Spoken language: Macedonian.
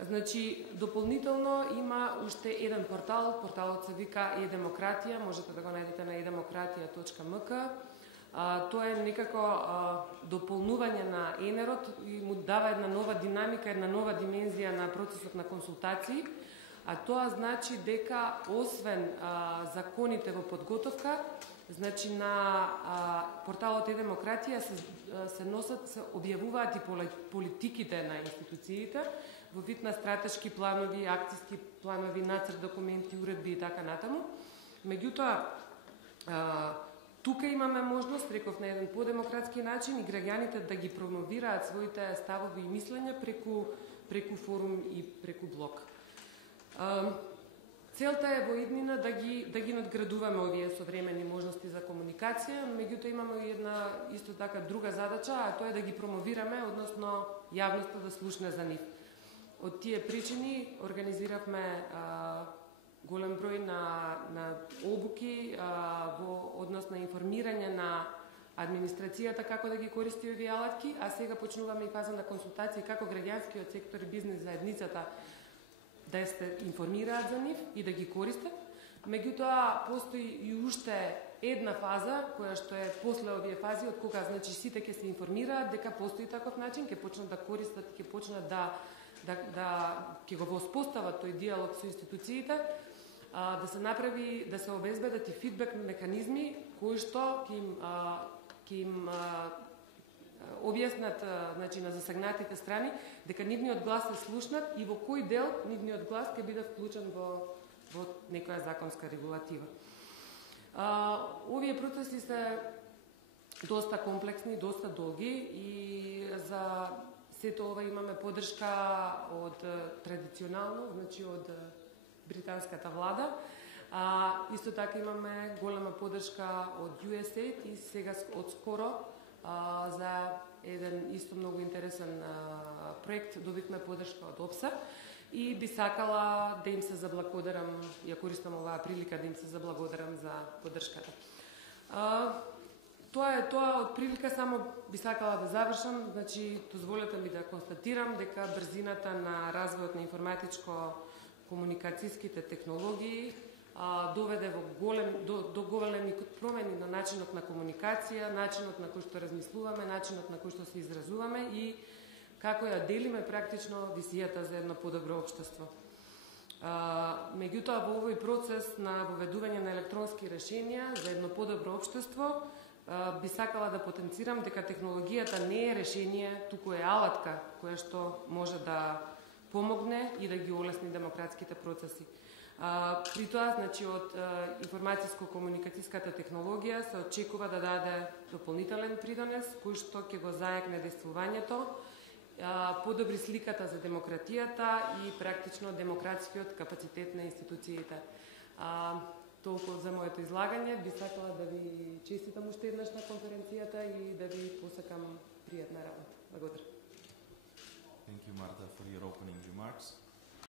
Значи, дополнително има уште еден портал, порталот се вика e-демократија, можете да го најдете на edemokratija.mk. Тоа е некако дополнување на ЕНЕР-от и му дава една нова динамика, една нова димензија на процесот на консултации, а тоа значи дека освен законите во подготовка, значи на порталот e-демократија се носат, се објавуваат и политиките на институциите во вид на стратешки планови, акцијски планови, нацрт документи, уредби и така натаму. Меѓутоа, тука имаме можност, реков на еден подемократски начин, и граѓаните да ги промовираат своите ставови и мислења преку форум и преку блог. Целта е во иднина да ги надградуваме овие современи можности за комуникација, меѓутоа имаме и една исто така друга задача, а тоа е да ги промовираме, односно јавноста да слушне за нив. Од тие причини организиравме голем број на обуки во однос на информирање на администрацијата како да ги користи овие алатки, а сега почнуваме и фаза на консултации како граѓанскиот сектор и бизнес заедницата да се информираат за нив и да ги користат. Меѓутоа, постои и уште една фаза, која што е после овие фази, од кога значи сите ќе се информираат дека постои таков начин, ќе почнат да користат, ќе почнат ќе го воспостават тој диалог со институциите, да се направи, да се обезбедат и фидбек механизми кои што ќе им објаснат, значи, на засегнатите страни дека нивниот глас е слушнат и во кој дел нивниот глас ќе биде вклучен во некоја законска регулатива. Овие процеси се доста комплексни, доста долги и за сето ова имаме поддршка од традиционално, значи од британската влада. Исто така имаме голема поддршка од USAID и сега од скоро за еден исто многу интересен проект добивме поддршка од ОПСА и би сакала да им се заблагодарам, ја користам оваа прилика да им се заблагодарам за поддршката. Тоа е тоа, од прилика само би сакала да завршам, значи дозволете ми да констатирам дека брзината на развојот на информатичко-комуникацијските технологии доведе до големи промени на начинот на комуникација, начинот на кој што размислуваме, начинот на кој што се изразуваме и како ја делиме практично визијата за едно подобро општество. Меѓутоа, во овој процес на воведување на електронски решенија за едно подобро општество, би сакала да потенцирам дека технологијата не е решение, туку е алатка која што може да помогне и да ги олесни демократските процеси. При тоа, значи, од информацијско-комуникацијската технологија се очекува да даде дополнителен придонес, кој што ќе го зајакне действувањето, подобри сликата за демократијата и практично демократскиот капацитет на институциите. Толку за моето излагање, би сакала да ви честитам уште еднаш на конференцијата и да ви посакам пријатна работа. Благодарам. Thank you, Marta, for your opening remarks.